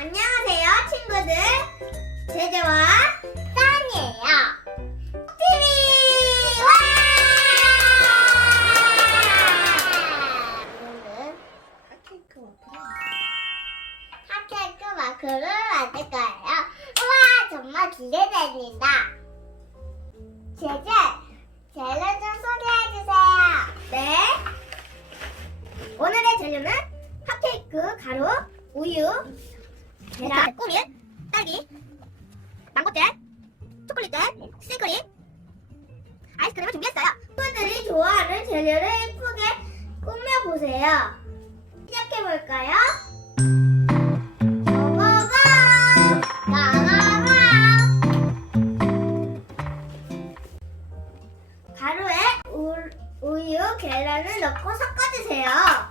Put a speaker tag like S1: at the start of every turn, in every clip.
S1: 안녕하세요, 친구들. 제재와 짠이에요. TV! 와! 오늘은 핫케이크 마크를 핫케이크 마크를 만들 거예요. 우와, 정말 기대됩니다. 제재, 재료 좀 소개해주세요. 네. 오늘의 재료는 핫케이크, 가루, 우유, 계란, 꾸밀, 딸기, 망고잼, 초콜릿잼, 생크림, 아이스크림을 준비했어요. 친구들이 좋아하는 재료를 예쁘게 꾸며보세요. 시작해볼까요? 우유, 계란을 넣고 섞어주세요.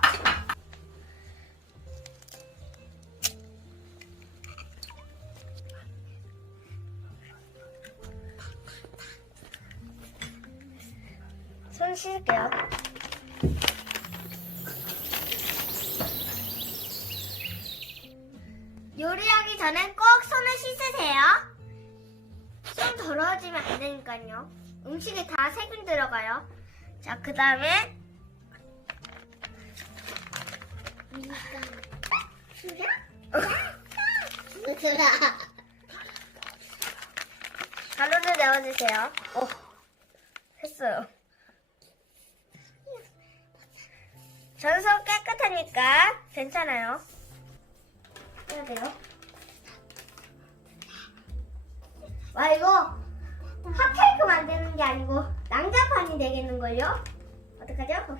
S1: 꼭 손을 씻으세요. 손 더러워지면 안 되니까요. 음식에 다 세균 들어가요. 자, 그 다음에 수야? 수라. 가루를 넣어주세요. 어, 했어요. 저는 손 깨끗하니까 괜찮아요. 해야 돼요. 와 이거 핫케이크 만드는 게 아니고 낭자판이 되겠는걸요? 어떡하죠?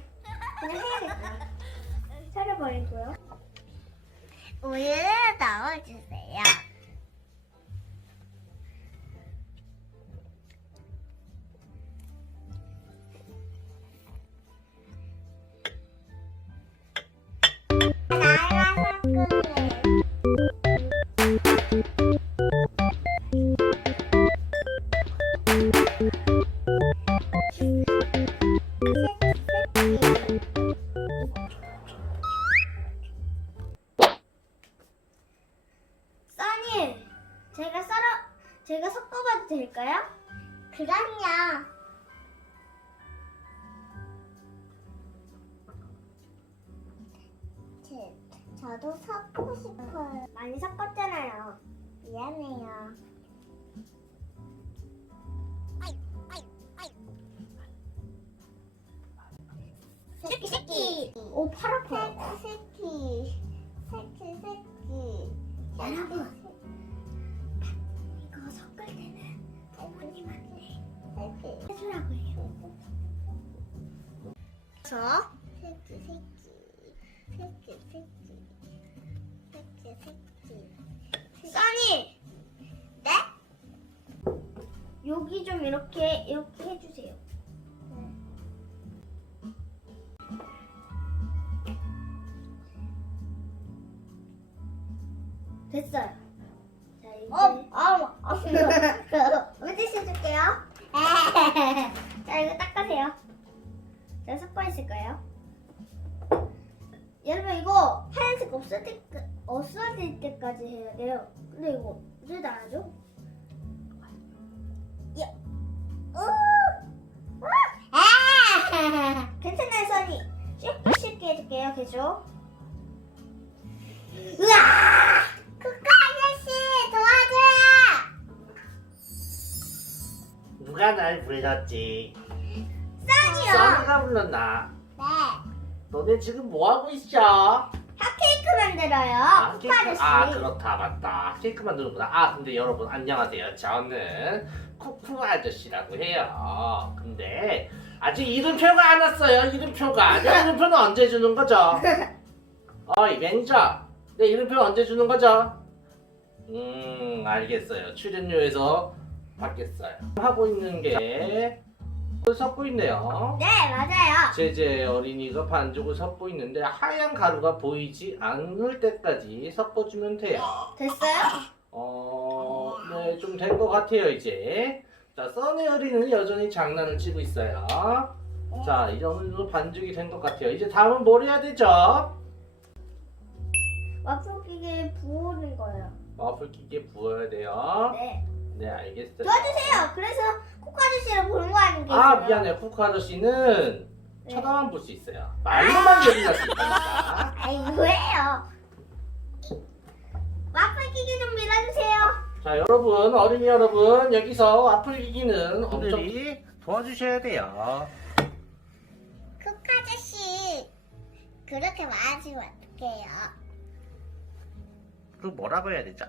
S1: 그냥 해야겠다. 차려버리고요. 우유를 넣어주세요. 제가 섞어봐도 될까요? 그럼요. 저도 섞고 싶어요. 많이 섞었잖아요. 미안해요. 새끼 새끼. 오. 새끼 새끼 그래서 새끼 새끼 새끼 새끼 새끼 새끼. 써니. 네? 여기 좀 이렇게 이렇게 해주세요. 됐어요. 자, 이제 어, 아, 아, 물티슈 줄게요. 자, 이거 닦으세요. 자, 섞어 있을 거예요. 여러분 이거 하얀색 없을 때 없어질 때까지 해야 돼요. 근데 이거 왜안 하죠? 야, 우, 아, 괜찮아요, 선이. 쉽게 쉽게 해줄게요, 계속. 으아! 국가 아저씨 도와줘요!
S2: 누가 날 불렀지? 써니가 불렀나?
S1: 네.
S2: 너네 지금 뭐 하고 있어?
S1: 핫케이크 만들어요.
S2: 케이크-
S1: 국가 아저씨.
S2: 아 그렇다 맞다 케이크 만드는구나 아 근데 여러분 안녕하세요 저는 쿠쿠 아저씨라고 해요 근데 아직 이름표가 안 왔어요 이름표가 내 이름표는 언제 주는 거죠? 어이 매니저 내 이름표 언제 주는 거죠? 음 알겠어요 출연료에서 받겠어요 하고 있는 게 섞고 있네요
S1: 네, 맞아요.
S2: 제제 어린이가 반죽을 섞고 있는데 하얀 가루가 보이지 않을 때까지 섞어주면 돼요.
S1: 됐어요?
S2: 어, 네, 좀 된 것 같아요, 이제. 자, 써니 어린이는 여전히 장난을 치고 있어요. 자, 이 정도 반죽이 된 것 같아요. 이제 다음은 뭘 해야 되죠?
S1: 와플 기계에 부어는 거예요.
S2: 와플 기계 부어야 돼요.
S1: 네.
S2: 네, 알겠어요.
S1: 도와주세요. 그래서 코코 거 아니겠어요?
S2: 아, 미안해. 쿠쿠 아저씨는
S1: 네.
S2: 쳐다만 볼 수 있어요. 말로만 얘기할 수 있다니까.
S1: 아이 뭐예요? 와플 기계 좀 밀어주세요.
S2: 자, 여러분, 어린이 여러분, 여기서 와플 기기는 엄청 도와주셔야 돼요.
S1: 코코 아저씨 그렇게 말하시면 어떡해요?
S2: 그 뭐라고 해야 되죠?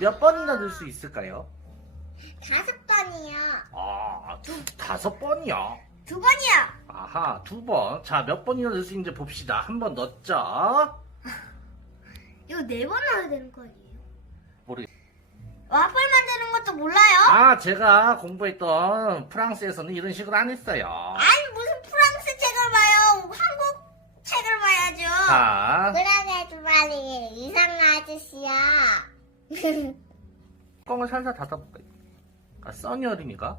S2: 몇 번이나 넣을 수 있을까요?
S1: 다섯 번 이요.
S2: 아, 두, 다섯 번이요.
S1: 두 번이요.
S2: 아하, 두 번. 자, 몇 번이나 넣을 수 있는지 봅시다. 한 번 넣었죠?
S1: 이거 네 번 넣어야 되는 거 아니에요?
S2: 모르겠
S1: 와플 만드는 것도 몰라요?
S2: 아, 제가 공부했던 프랑스에서는 이런 식으로 안 했어요.
S1: 아니 무슨 프랑스 책을 봐요? 한국 책을 봐야죠.
S2: 자,
S1: 그러게 좀 빨리 이상한 아저씨야.
S2: 뚜껑을 살살 닫아볼까요? 아, 써니 어린이가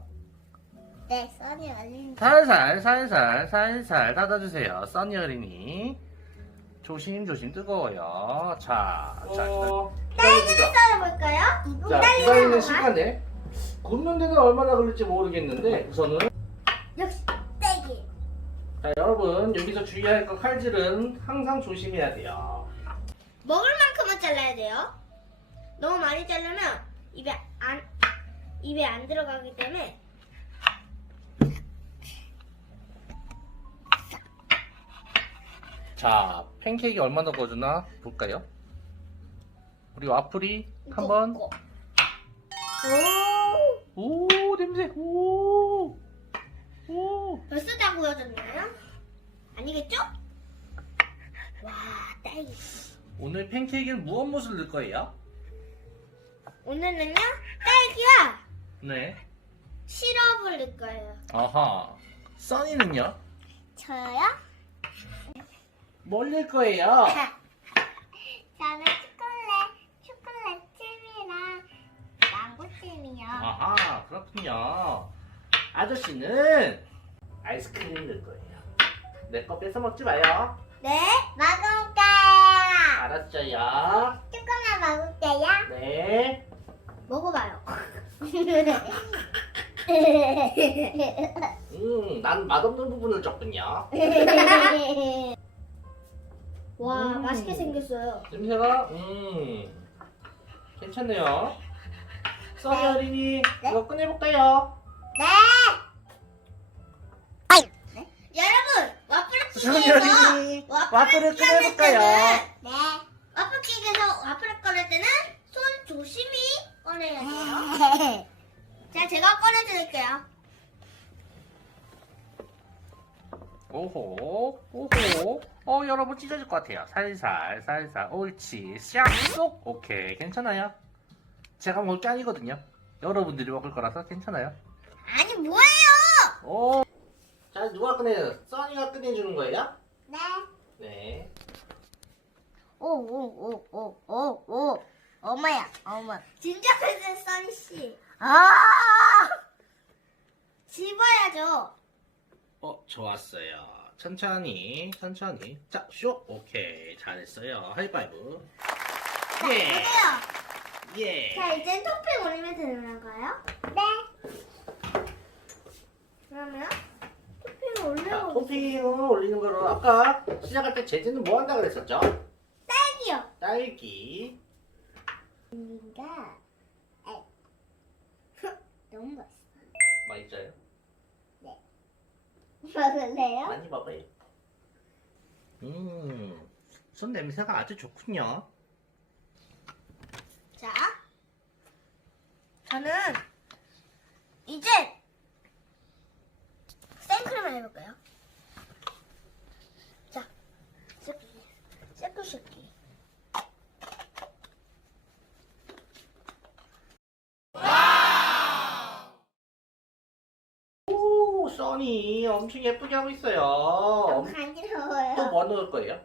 S1: 네, 써니 얼린.
S2: 살살, 살살, 살살 닫아주세요. 써니 어린이. 조심 조심 뜨거워요. 자, 자,
S1: 딸기를 썰어볼까요?
S2: 자, 기다리는 시간에 굽는 데는 얼마나 걸릴지 모르겠는데 우선은
S1: 역시 딸기.
S2: 자 여러분 여기서 주의할 거 칼질은 항상 조심해야 돼요.
S1: 먹을 만큼만 잘라야 돼요. 너무 많이 자르면 입에 안 입에 안 들어가기 때문에
S2: 자 팬케이크 얼마나 구워주나 볼까요? 우리 와플이 한번
S1: 오.
S2: 오 냄새 오 오.
S1: 벌써 다 구워졌나요? 아니겠죠? 와 딸기.
S2: 오늘 팬케이크는 무엇 무엇을 넣을 거예요?
S1: 오늘은요 딸기와
S2: 네.
S1: 시럽을 넣을 거예요.
S2: 아하. 써니는요?
S1: 저요?
S2: 뭘 넣을 거예요?
S1: 저는 초콜릿, 초콜릿 잼이랑 망고 잼이요.
S2: 아하 그렇군요 아저씨는 아이스크림 넣을 거예요 내 거 뺏어 먹지 마요
S1: 네, 먹을게요.
S2: 알았죠요
S1: 조금만 먹을게요.
S2: 네
S1: 먹어봐요.
S2: 음, 난 맛없는 부분을 줬군요
S1: 와,
S2: 음.
S1: 맛있게 생겼어요.
S2: 냄새가 음 괜찮네요 써니 어린이 이거 꺼내볼까요?
S1: 네. 여러분, 와플
S2: 써니
S1: 킥에서
S2: 어린이 와플을 꺼내볼까요?
S1: 네. 와플 킥에서 와플을 꺼낼 때는 손 조심히 꺼내야 돼요. 자, 제가 꺼내드릴게요.
S2: 오호 오호 어 여러분 찢어질 것 같아요 살살 살살 옳지 샥 쏙 오케이 괜찮아요 제가 먹을 게 아니거든요 여러분들이 먹을 거라서 괜찮아요
S1: 아니, 뭐예요?
S2: 오. 자 누가 꺼내요? 써니가 꺼내주는 거예요?
S1: 네.
S2: 네
S1: 오, 오, 오, 오, 오, 오. 엄마야, 엄마. 진짜 크는 써니 씨. 아! 집어야죠.
S2: 어 좋았어요 천천히 천천히 자 쇼 오케이 잘했어요 하이파이브
S1: 보세요.
S2: 예
S1: 자, 이제 토핑 올리면 되는 건가요? 네. 그러면 토핑을
S2: 자,
S1: 올려보세요.
S2: 토핑을 올리는 거로 아까 시작할 때 제재는 뭐 한다 그랬었죠?
S1: 딸기요.
S2: 딸기
S1: 인가 너무 맛있어.
S2: 맛있어요?
S1: 먹을래요?
S2: 많이 먹어요. 음, 손 냄새가 아주 좋군요.
S1: 자, 저는 이제 생크림을 해볼까요? 자, 쉐키, 쉐키 쉐키.
S2: 오, 써니 엄청 예쁘게 하고 있어요.
S1: 너무 간지러워요.
S2: 또뭐 넣을 거예요?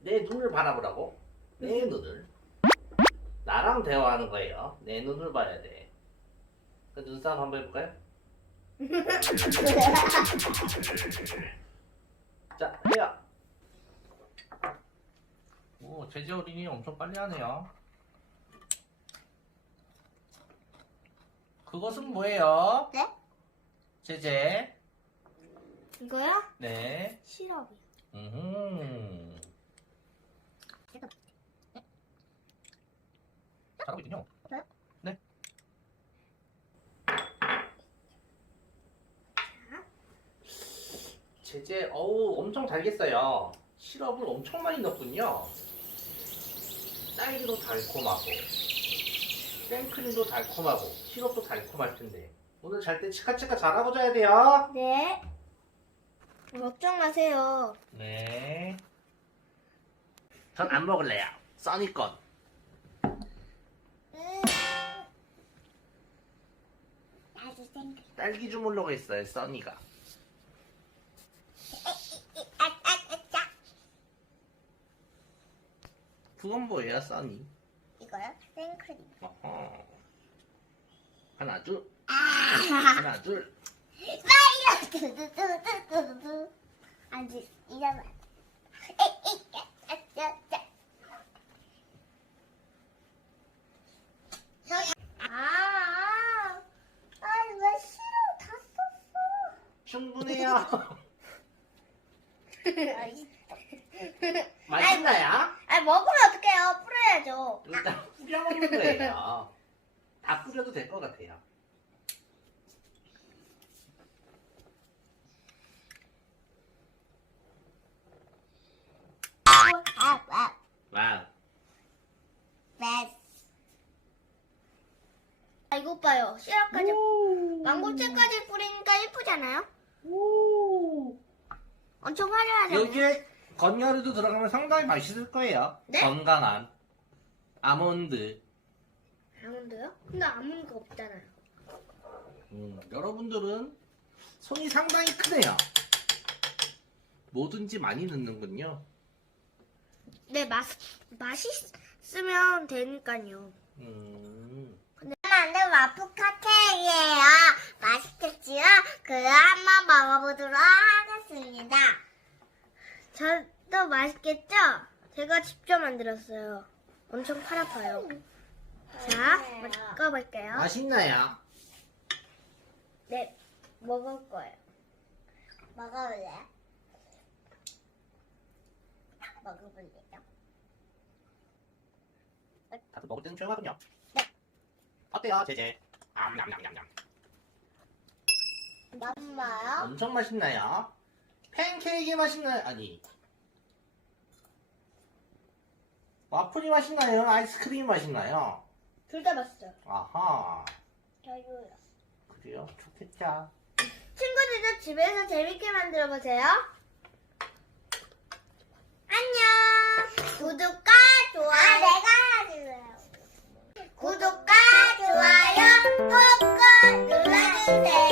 S2: 내 눈을 바라보라고? 내 눈을. 나랑 대화하는 거예요. 내 눈을 봐야 돼. 그 눈싸움 한번 해볼까요? 자, 해요. 오, 제재 어린이 엄청 빨리 하네요. 그것은 뭐예요?
S1: 네?
S2: 제재.
S1: 이거요?
S2: 네.
S1: 시럽이요.
S2: 음. 잘하고 있군요.
S1: 네?
S2: 네. 제재, 어우, 엄청 달겠어요. 시럽을 엄청 많이 넣었군요. 딸기도 달콤하고, 생크림도 달콤하고, 시럽도 달콤할 텐데. 오늘 잘 때 치카치카 잘하고 자야 돼요.
S1: 네. 걱정 마세요.
S2: 네. 전 안 먹을래요. 써니 건.
S1: 나도 생각.
S2: 딸기 주물러가 있어요, 써니가. 그건 뭐예요, 써니?
S1: 이거요? 생크림.
S2: 어허. 하나, 둘.
S1: 아.
S2: 하나, 둘.
S1: 파이어 두두두두두두. 아직 이러면. 아, 아.
S2: 충분해요.
S1: 아,
S2: 맛있나요?
S1: 아 먹으면 어떡해요? 뿌려야죠.
S2: 일단 뿌려 먹는 거예요. 다 뿌려도 될 것 같아요.
S1: 아, 아,
S2: 와우.
S1: 네. 아, 이거 봐요. 씨앗까지 망고채까지 뿌리니까 예쁘잖아요?
S2: 오.
S1: 엄청 화려하잖아요.
S2: 여기에 건가루도 들어가면 상당히 맛있을 거예요.
S1: 네?
S2: 건강한 아몬드.
S1: 아몬드요? 근데 아몬드가 없잖아요.
S2: 음, 여러분들은 손이 상당히 크네요. 뭐든지 많이 넣는군요.
S1: 네, 맛, 맛있으면 되니까요.
S2: 음,
S1: 만든 와플카 케이크예요. 맛있겠지요? 그럼 한번 먹어보도록 하겠습니다. 저도 맛있겠죠? 제가 직접 만들었어요. 엄청 팔 아파요. 자, 먹어볼게요.
S2: 맛있나요?
S1: 네, 먹을 거예요. 먹어볼래? 먹어볼래요?
S2: 다들 먹을 때는 조용하군요. 어때요, 제제? 암냠냠냠냠.
S1: 아, 맛있나요?
S2: 엄청 맛있나요? 팬케이크 맛있나요? 아니. 와플이 맛있나요? 아이스크림 맛있나요?
S1: 둘 다 맛있어요.
S2: 아하.
S1: 별로요.
S2: 그래요? 좋겠다.
S1: 친구들도 집에서 재밌게 만들어 보세요. 안녕. 구독과 좋아요. 아, 내가
S3: 해야지. 구독 ぽっこるらせ。